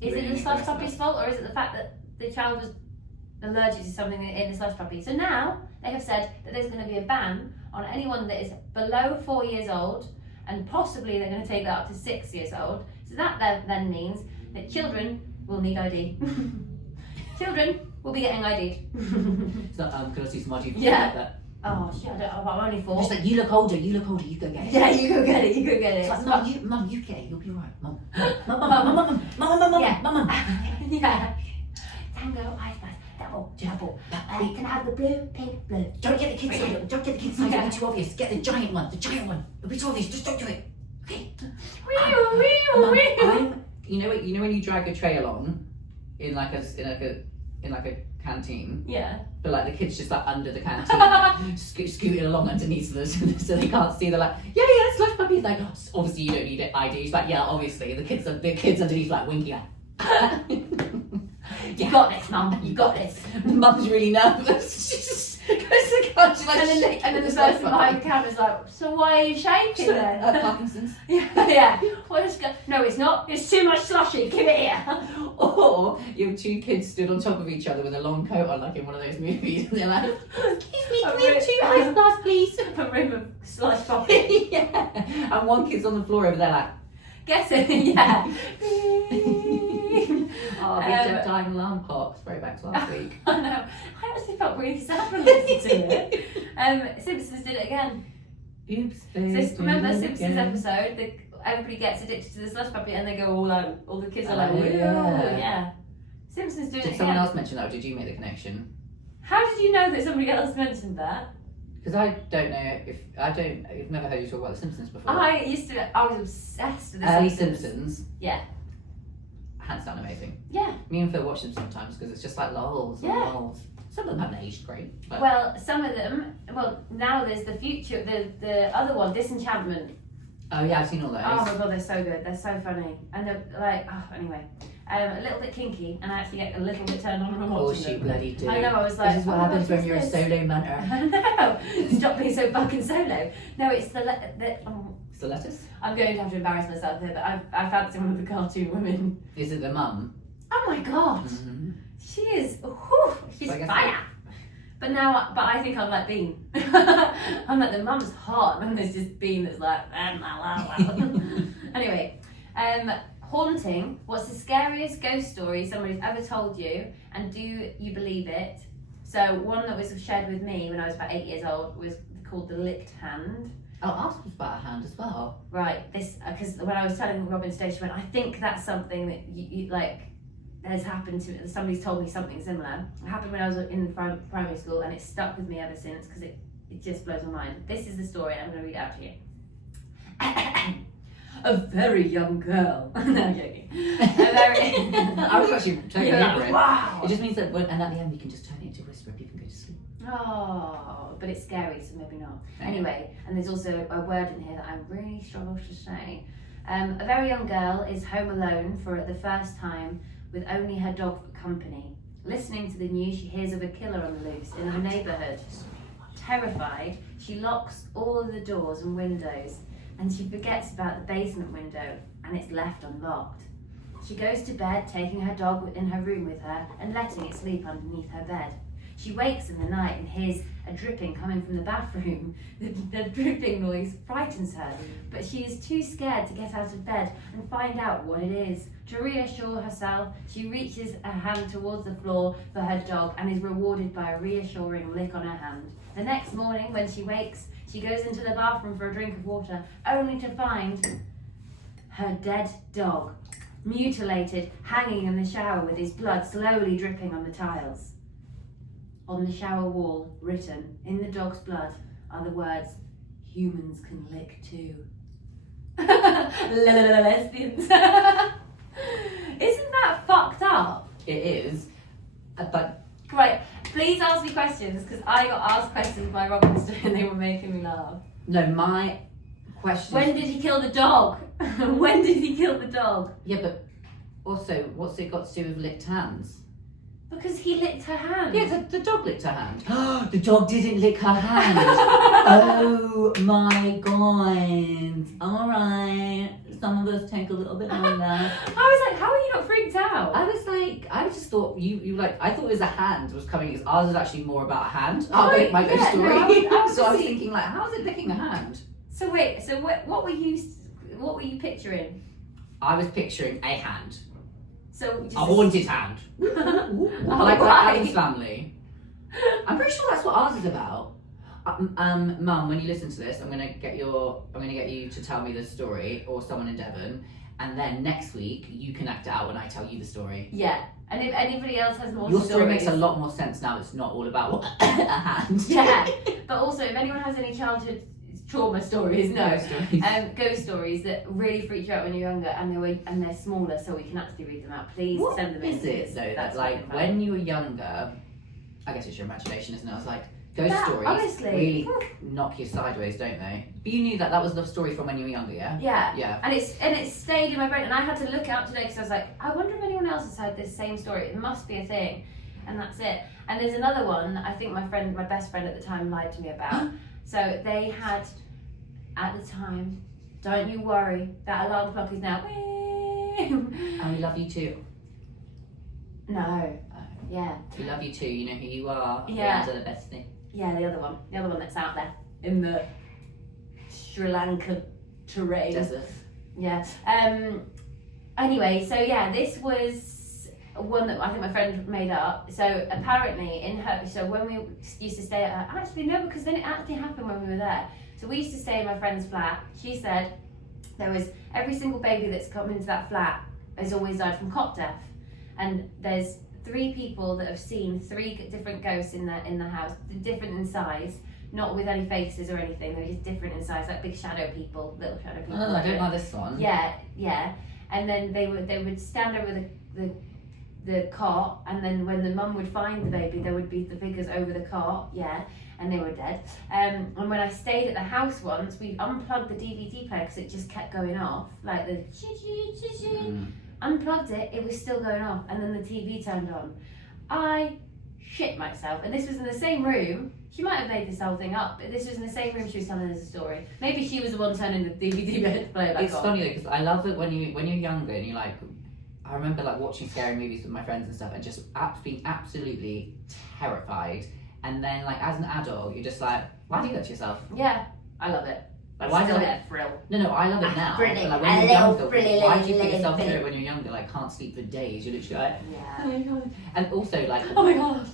is it the slush puppy's fault, or is it the fact that the child was allergic to something in the slush puppy? So now they have said that there's going to be a ban on anyone that is below 4 years old, and possibly they're going to take that up to 6 years old. So that then means that children will need ID. Children will be getting ID'd. It's not, can I see some ID? Yeah. Oh shit, I'm only 4. Just like, you look older, you go get it. Yeah, you go get it, It's like, Mum, you get it, you'll be right. Mum. Yeah. Tango, ice spice, double. Can I have the blue, pink, blue? Don't get the kids side, don't get the kids side, it'll be too obvious. Get the giant one. It'll be too obvious, just don't do it. Okay. Mum, you know when you drag a tray along in like a canteen? Yeah. But like the kids just like under the canteen, scooting along underneath them so they can't see. They're like, yeah, slush puppies. Like, oh, obviously you don't need an ID. She's like, yeah, obviously. The kids underneath like winking at. You got this, Mum. You got this. Mum's really nervous. She just goes to the couch like shaking. And then the person behind the camera's like, so why are you shaking then? Parkinson's. Yeah. No, it's not. It's too much slushy. Give it here. Or you have 2 kids stood on top of each other with a long coat on, like in one of those movies, and they're like, excuse me, can we have 2 ice bars, please? A room of slush puppy. Yeah. And one kid's on the floor over there like, guess it, yeah. Oh, big dying alarm clock. Throwback to last week. I know. I actually felt really sad when I listened to it. Simpsons did it again. Oops. Remember Simpsons episode? Everybody gets addicted to the slush puppy and they go all out. All the kids are like, yeah. Simpsons did it again. Did someone else mention that, or did you make the connection? How did you know that somebody else mentioned that? Because I don't know I've never heard you talk about the Simpsons before. I was obsessed with the Early Simpsons. Simpsons. Yeah. Hands down amazing. Yeah. Me and Phil watch them sometimes because it's just like lols. Yeah. Lols. Some of them haven't aged great. But Well, some of them. Well, now there's the future. The other one, Disenchantment. oh yeah, I've seen all those. Oh my god, they're so good. They're so funny, and they're like, anyway, a little bit kinky, and I actually get a little bit turned on when I'm Oh, watching she them. bloody do. I know. I was like, this is what oh, happens when what's you're a this? solo munter. No, stop being so fucking solo. No, it's It's the lettuce. I'm going to have to embarrass myself here, but I fancy one of the cartoon women. Is it the mum? Oh my god, Mm-hmm. she is. She's So I guess fire. But I think I'm like Bean. I'm like the mum's hot, and then there's just Bean that's like, Anyway, haunting. What's the scariest ghost story somebody's ever told you, and do you believe it? So one that was shared with me when I was about 8 years old was called the licked hand. Oh, ours was about a hand as well. Right. This because when I was telling Robin today, she went, I think that's something that you like. Has happened to somebody's told me something similar. It happened when I was in primary school, and it stuck with me ever since because it just blows my mind. This is the story. I'm going to read it out to you. A very young girl. No, I'm joking. I was actually totally over it. Wow. It just means that, and at the end we can just turn it into a whisper and people can go to sleep. Oh, but it's scary, so maybe not. Anyway, and there's also a word in here that I really struggle to say. A very young girl is home alone for the first time with only her dog for company. Listening to the news, she hears of a killer on the loose in her neighbourhood. Terrified, she locks all of the doors and windows, and she forgets about the basement window, and it's left unlocked. She goes to bed, taking her dog in her room with her and letting it sleep underneath her bed. She wakes in the night and hears a dripping coming from the bathroom. The dripping noise frightens her, but she is too scared to get out of bed and find out what it is. To reassure herself, she reaches a hand towards the floor for her dog and is rewarded by a reassuring lick on her hand. The next morning, when she wakes, she goes into the bathroom for a drink of water, only to find her dead dog, mutilated, hanging in the shower with his blood slowly dripping on the tiles. On the shower wall, written in the dog's blood, are the words, "Humans can lick too." Lesbians. Isn't that fucked up? It is, but Right, please ask me questions, because I got asked questions by Robin today and they were making me laugh. no, my question. When did he kill the dog? When did he kill the dog? Yeah, but also, what's it got to do with licked hands? Because he licked her hand. Yeah, the dog licked her hand. The dog didn't lick her hand. Oh my god. Alright. Some of us take a little bit longer. I was like, how are you not freaked out? I just thought you like, I thought it was a hand was coming, because ours is actually more about a hand. My ghost yeah, story. no, So I was thinking like, how is it licking a hand? So wait, so what were you picturing? I was picturing a hand. So just A haunted hand. Like Adam's Family. I'm pretty sure that's what ours is about. Mum, when you listen to this, I'm gonna get you to tell me the story, or someone in Devon, and then next week you can act it out when I tell you the story. Yeah, and if anybody else has more Your stories, story makes a lot more sense now. It's not all about a hand. Yeah, but also if anyone has any childhood trauma stories, ghost stories that really freaked you out when you're younger, and they're smaller, so we can actually read them out. Please send them in. Is it though that like when you were younger? I guess it's your imagination, isn't it? I was like, ghost stories honestly really knock you sideways, don't they? But you knew that was the story from when you were younger, yeah? Yeah. Yeah. And it stayed in my brain, and I had to look out today because I was like, I wonder if anyone else has had this same story. It must be a thing, and that's it. And there's another one. I think my best friend at the time, lied to me about. So they had, at the time, don't you worry, that alarm clock is now. And we love you too. No. Yeah. We love you too. You know who you are. Yeah. You're the best thing. Yeah, the other one that's out there in the Sri Lanka terrain. Desert. Yeah. Anyway, so yeah, this was one that I think my friend made up. So apparently when we used to stay at her, actually no, because then it actually happened when we were there. So we used to stay in my friend's flat. She said there was every single baby that's come into that flat has always died from cot death, and there's 3 people that have seen 3 different ghosts in the house, different in size, not with any faces or anything. They're just different in size, like big shadow people, little shadow people. Oh, I don't like this one. Yeah. And then they would stand over the cot, and then when the mum would find the baby, there would be the figures over the cot. Yeah, and they were dead. And when I stayed at the house once, we unplugged the DVD player because it just kept going off, like the unplugged it, it was still going off, and then the TV turned on. I shit myself, and this was in the same room. She might have made this whole thing up, but this was in the same room she was telling us a story. Maybe she was the one turning the DVD player back on. It's funny though, because I love it when you're younger and you're like, I remember like watching scary movies with my friends and stuff, and just being absolutely terrified. And then like as an adult, you're just like, why do you do that to yourself? Yeah, I love it. Like, why still do get a thrill. No, I love it now. Brilliant. But, like, when you're younger, why do you put yourself through it when you're younger? Like, can't sleep for days. You're literally like, yeah. oh my god. And also, like, Oh my god.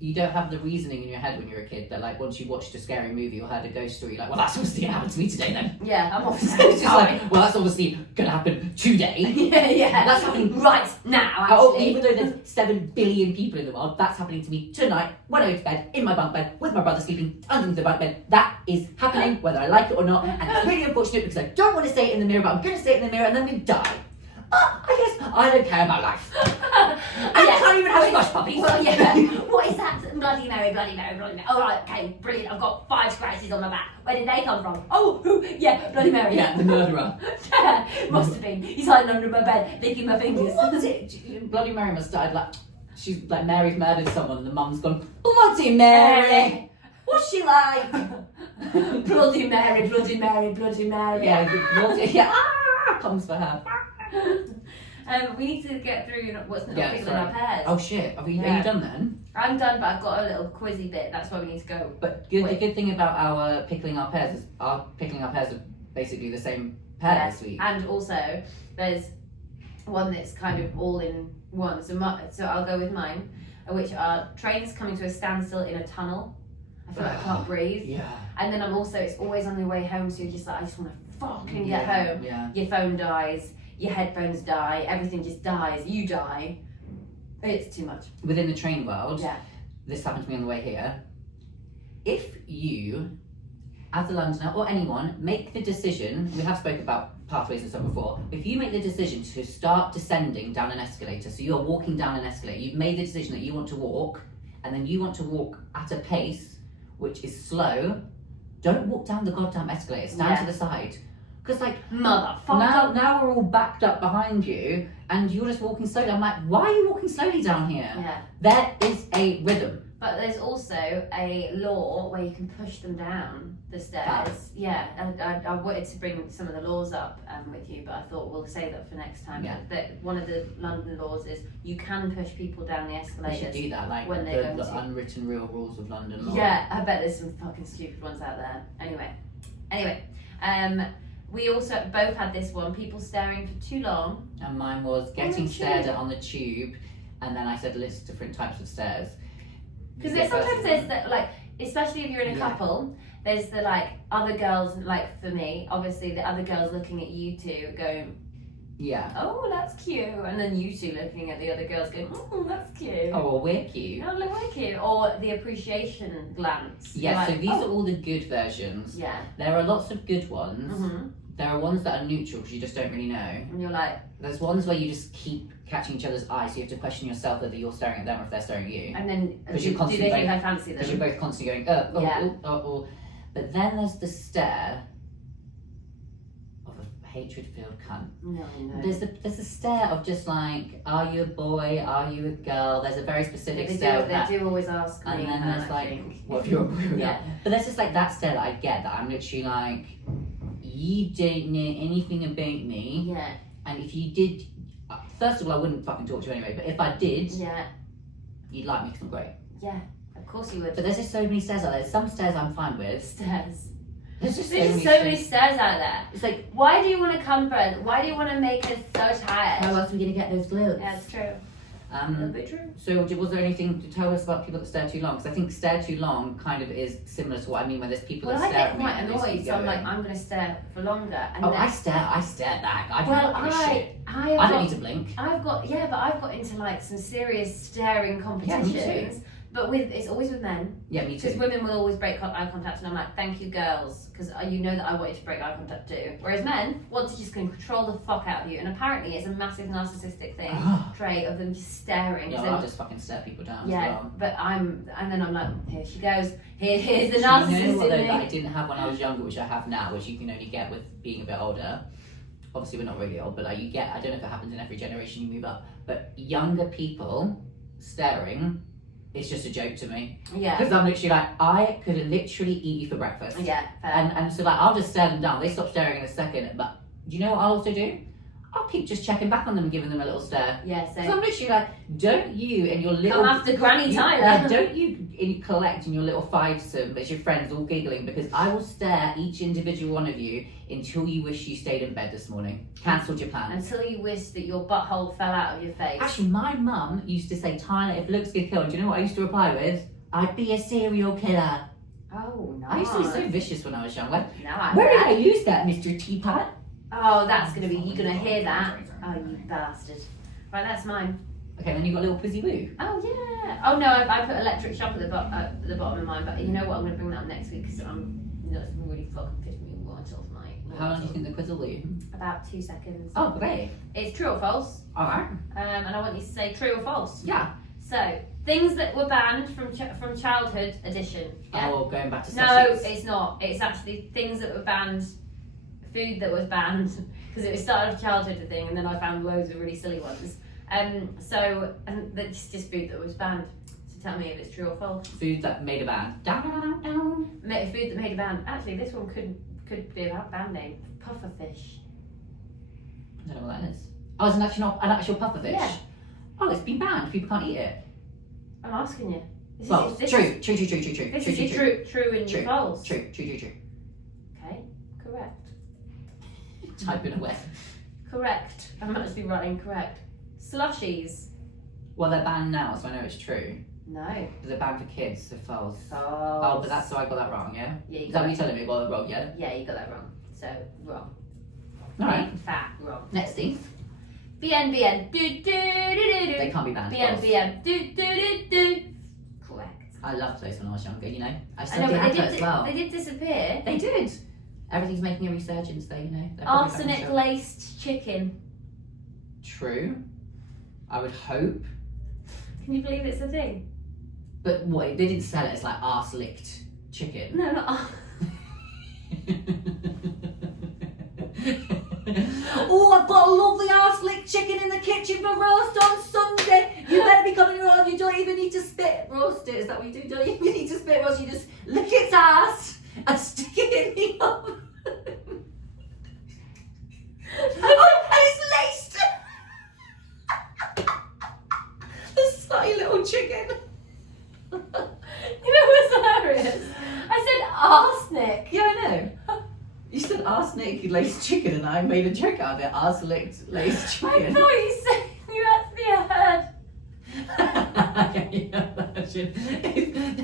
You don't have the reasoning in your head when you're a kid that, like, once you watched a scary movie or heard a ghost story, you're like, well, that's obviously gonna happen to me today then. Yeah, I'm obviously. It's just like, well, that's obviously gonna happen today. yeah. That's happening right now, actually. Oh, even though there's 7 billion people in the world, that's happening to me tonight when I go to bed, in my bunk bed, with my brother sleeping underneath the bunk bed. That is happening whether I like it or not, and it's really unfortunate because I don't want to say it in the mirror, but I'm going to say it in the mirror and then we die. I guess I don't care about life. I can't even have SLUSH puppies. Well, yeah. What is that? Bloody Mary, Bloody Mary, Bloody Mary. Oh, right, okay, brilliant. I've got 5 scratches on my back. Where did they come from? Oh, who? Yeah, Bloody Mary. Yeah, the murderer. Yeah, must have been. He's hiding under my bed, licking my fingers. What is it? Bloody Mary must have died like, she's like, Mary's murdered someone and the mum's gone, Bloody Mary! What's she like? Bloody Mary, Bloody Mary, Bloody Mary. Yeah, comes for her. We need to get through what's not picking our pairs. Oh shit, are you done then? I'm done, but I've got a little quizzy bit. That's why we need to go. But the good thing about our pickling our pairs is our picking our pairs are basically the same pair this week. And also, there's one that's kind of all in one. So I'll go with mine, which are trains coming to a standstill in a tunnel. I feel like I can't breathe. Yeah. And then it's always on the way home, so you're just like, I just want to fucking get home. Yeah. Your phone dies, your headphones die, everything just dies, you die. It's too much. Within the train world, yeah. This happened to me on the way here. If you, as a Londoner or anyone, make the decision, we have spoken about pathways and stuff before, if you make the decision to start descending down an escalator, so you're walking down an escalator, you've made the decision that you want to walk, and then you want to walk at a pace which is slow, don't walk down the goddamn escalator, stand to the side. Because like motherfucker. now we're all backed up behind you, and you're just walking slowly. I'm like, why are you walking slowly down here? Yeah. There is a rhythm. But there's also a law where you can push them down the stairs. Yeah, I wanted to bring some of the laws up with you, but I thought we'll save that for next time. Yeah. That one of the London laws is you can push people down the We escalators. should do that, like when they go the to- unwritten real rules of London law. Yeah, I bet there's some fucking stupid ones out there. Anyway, we also both had this one, people staring for too long. And mine was On getting the stared tube. at on the tube, and then I said list different types of stairs. Because You get sometimes first there's one. that, like, especially if you're in a Yeah. couple, there's the like other girls, like for me, obviously the other girls looking at you two going, Yeah. oh, that's cute, and then you two looking at the other girls going, oh, that's cute. Oh, well, we're cute. Oh, look, we're cute. Or the appreciation glance. Yeah, Like, so these oh. are all the good versions. Yeah. There are lots of good ones. Mm-hmm. There are ones that are neutral because you just don't really know. And you're like, There's ones where you just keep catching each other's eyes, so you have to question yourself whether you're staring at them or if they're staring at you. and then Because do you're they constantly think I fancy Because you're them? both constantly going, Yeah. oh. But then there's the stare of a hatred-filled cunt. No. There's a stare of just like, are you a boy? Are you a girl? There's a very specific stare of that. They do always ask me. And then there's I like, think. what if you're a boy or a girl? Yeah. But there's just like that stare that I get that I'm literally like, you don't know anything about me. Yeah. And if you did, first of all, I wouldn't fucking talk to you anyway. But if I did, Yeah. you'd like me because I'm great. Yeah. Of course you would. But there's just so many stairs out there. Some stairs I'm fine with. Stairs. There's just There's just so many stairs out there. It's like, Why do you want to comfort? Why do you want to make us so tired? how else are we gonna get those glutes? Yeah, it's true. A little bit true. So was there anything to tell us about people that stare too long? Because I think stare too long kind of is similar to what I mean when there's people Well, that I stare get at me quite and they just annoyed, keep so I'm going. like, I'm going to stare for longer. And Oh, then, I stare back. I well, don't give a shit. I I don't need to blink. I've got into like some serious staring Yeah, me too. competitions. But it's always with men. Yeah, me Because too. women will always break eye contact, and I'm like, thank you, girls, because you know that I wanted to break eye contact too. Whereas men want to just control the fuck out of you, and apparently it's a massive narcissistic thing, trait of them just staring. Yeah, So- well, I'll just fucking stare people down yeah, as well. but and then I'm like, here she goes. Here's the Do you narcissist know what, though, in that I me. didn't have when I was younger, which I have now, which you can only get with being a bit older. Obviously, we're not really old, but like you get, I don't know if it happens in every generation you move up, but younger people staring, it's just a joke to me. Yeah, Because I'm literally like, I could literally eat you for breakfast. yeah, fair. And so like, I'll just stare them down. They stop staring in a second, but do you know what I'll also do? I'll keep just checking back on them and giving them a little stare. yeah, So so I'm literally like, don't you and your little... come after Granny Tyler. Yeah, don't you collect in your little fivesome as your friends all giggling, because I will stare each individual one of you until you wish you stayed in bed this morning. Cancelled your plans. Until you wish that your butthole fell out of your face. Actually, my mum used to say, Tyler, if looks get killed, do you know what I used to reply with? I'd be a serial killer. Oh, no. I used to be so vicious when I was young. Like, No, I where did I use that, Mr. Teapot? Oh, that's going to be, you're going to hear that. Oh, you bastard. Right, that's mine. Okay, then you got a little fizzy woo. Oh, yeah. Oh, no, I put electric shock at the bottom of mine, but you know what? I'm going to bring that up next week because that's really fucking pissed me right off, mate. How long do you think the quiz will be? About 2 seconds. Oh, great. It's true or false. Alright. And I want you to say true or false. Yeah. So, things that were banned from childhood edition. Yeah? Oh, going back to No, slushies. it's not. It's actually things that were banned, food that was banned, because it started off childhood thing, and then I found loads of really silly ones. So that's just food that was banned. So tell me if it's true or false. Food that made a band. Down, down, down, down. Food that made a band. Actually, this one could be a band name. Pufferfish. I don't know what that is. Oh, it's an actual pufferfish? Yeah. Oh, it's been banned. People can't eat it. I'm asking you. This Well, is, this true. Is, True. this is your true and True. your false. True. Okay, correct. Typing away. Correct. I'm actually writing correct. Slushies. Well, they're banned now, so I know it's true. No. They're banned for kids, so false. False. Oh, but that's so I got that wrong, yeah? Yeah, you Is that got what you're that. telling me? Well, wrong, yeah? Yeah, you got that wrong. So wrong. Alright. In fact, wrong. Next thing. BN. Do do do do do. They can't be banned. BN false. BN. Do do do do. Correct. I loved those when I was younger, you know? I I still know, do but have they that as well. did disappear. They did. Everything's making a resurgence, though, you know? They're probably back on Arsenic shelf. laced chicken. True. I would hope. Can you believe it's a thing? But what? They didn't sell it as like arse licked chicken. No, not. got a lovely arse lick chicken in the kitchen for roast on Sunday. You better be coming around. You don't even need to spit roast it. Is that what you do? Don't even need to spit roast. You just lick its ass and stick it in the oven. Oh, and it's laced. The snotty little chicken. You know what's hilarious? I said arsenic. Yeah, I know. You said arsenic laced chicken, and I made a joke out of it. Arsenic laced I chicken. thought you said you actually heard.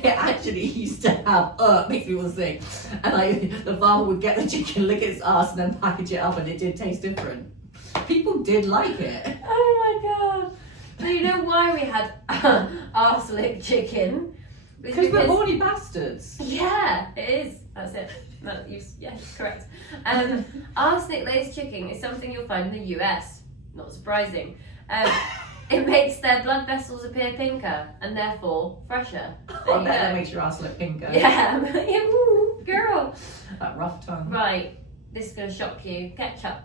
They actually used to have makes me want to sing. And the farmer would get the chicken, lick its ass, and then package it up, and it did taste different. People did like it. Oh my god. So you know why we had arsenic chicken? Because we're horny bastards. Yeah, it is. That's it. Yeah, correct. Arsenic laced chicken is something you'll find in the US. Not surprising. It makes their blood vessels appear pinker and therefore fresher. I bet that makes your ass look pinker. Yeah, woo, girl. That rough tongue. Right, this is going to shock you. Ketchup.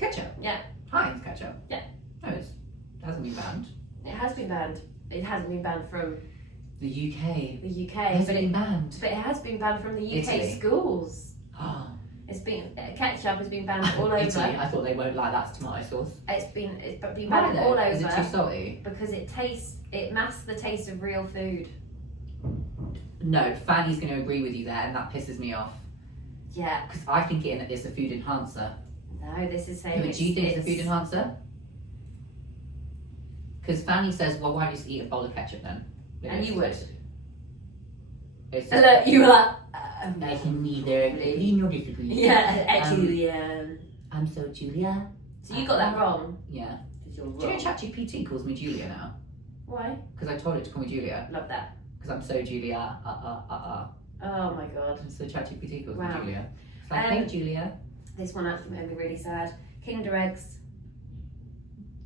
Ketchup? Yeah. Heinz ketchup? Yeah. No, it hasn't been banned. It has been banned. It hasn't been banned from The UK. the UK. Has it been banned? But it has been banned from the UK Italy. schools. Oh. It's been ketchup has been banned all over. Italy. I thought they won't like that tomato sauce. It's been Why banned though? all over. Is it too salty? Because it masks the taste of real food. No, Fanny's going to agree with you there, and that pisses me off. Yeah. Because I think it's a food enhancer. No, this is saying. Yeah, but do you think it's a food enhancer? Because Fanny says, well, why don't you just eat a bowl of ketchup then? And you would. It's And look, you were like. I can neither agree nor disagree. Yeah, actually, I'm so Julia. So you got that wrong. Yeah. Because you're Do you know wrong. ChatGPT calls me Julia now? Why? Because I told it to call me Julia. Love that. Because I'm so Julia. Oh my god. So ChatGPT calls Wow. me Julia. It's like, hey Julia. This one actually made me really sad. Kinder eggs.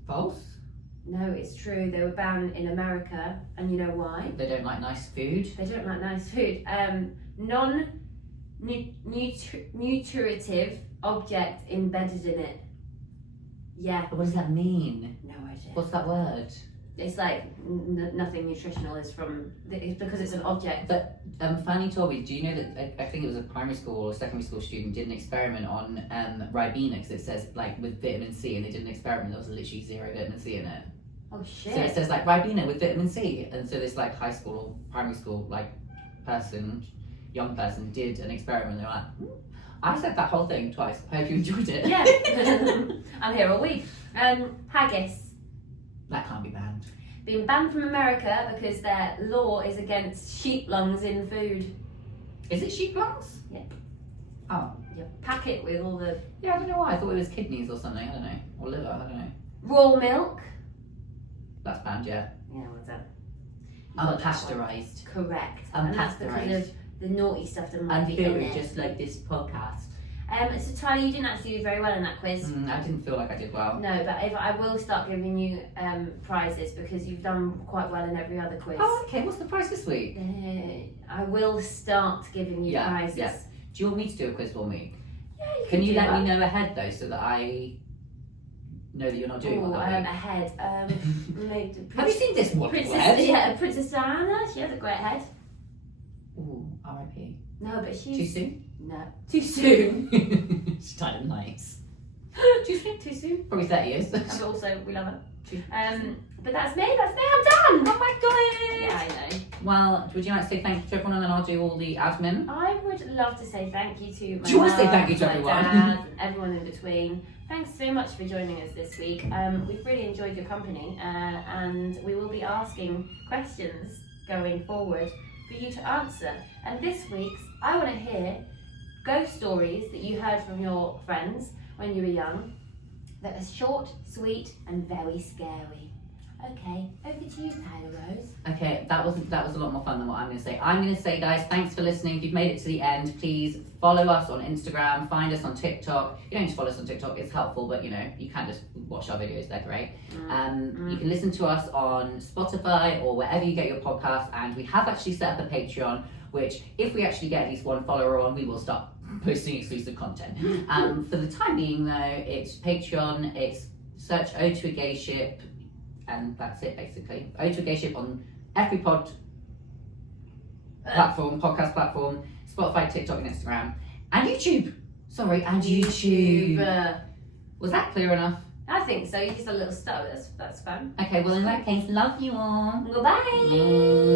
False. No, it's true. They were banned in America, and you know why? They don't like nice food. They don't like nice food. Non-nutritive object embedded in it. Yeah. What does that mean? No idea. What's that word? It's like nothing nutritional is from. It's because it's an object. But Fanny told me, do you know that I think it was a primary school or secondary school student did an experiment on Ribena, because it says like with vitamin C, and they did an experiment that was literally 0 vitamin C in it. Oh shit. So it says like Ribena with vitamin C, and so this like high school, primary school like young person did an experiment. They're like, I said that whole thing twice. I hope you enjoyed it. Yeah. I'm here all week. Haggis. That can't be banned. Being banned from America because their law is against sheep lungs in food. Is it sheep lungs? Yeah. Oh. You pack it with all the Yeah, I don't know why. I thought it was kidneys or something. I don't know. Or liver. I don't know. raw milk. That's banned, yeah. Yeah, what's that? Unpasteurized. Correct. And that's because of the naughty stuff that might be in Unfiltered, it. just like this podcast. So Tyler, you didn't actually do very well in that quiz. I didn't feel like I did well. No, but I will start giving you prizes because you've done quite well in every other quiz. Oh, okay. What's the prize this week? I will start giving you prizes. Yeah. Do you want me to do a quiz for me? Yeah, Can you do let that. me know ahead though, so that I know that you're not doing well that week? Ahead. Have you seen this one? Princess Diana. She has a great head. Ooh, R.I.P. No, but she's Too soon? No, too soon. She's kind of nice. Too soon. Too soon. Probably 30 years. And also, we love her. But that's me. I'm done. Oh my god! Yeah, I know. Well, would you like to say thank you to everyone and then I'll do all the admin? I would love to say thank you to my Do you want to say mum, thank you to my everyone? dad, and everyone in between. Thanks so much for joining us this week. We've really enjoyed your company, and we will be asking questions going forward for you to answer. And this week's, I want to hear ghost stories that you heard from your friends when you were young that are short, sweet, and very scary. Okay, over to you, Tyler Rose. Okay, that was a lot more fun than what I'm going to say. I'm going to say, guys, thanks for listening. If you've made it to the end, please follow us on Instagram, find us on TikTok. You don't need to follow us on TikTok, it's helpful, but you know, you can just watch our videos, they're great. You can listen to us on Spotify or wherever you get your podcasts, and we have actually set up a Patreon, which if we actually get at least one follower on, we will start posting exclusive content. For the time being though, it's Patreon, it's search O2 a Gay Ship, and that's it basically. O2 a Gay Ship on every podcast platform, Spotify, TikTok, and Instagram, and YouTube. Sorry, and YouTube. Was that clear enough? I think so. You just a little stutter. That's fun. Okay, well in that case, love you all. Goodbye.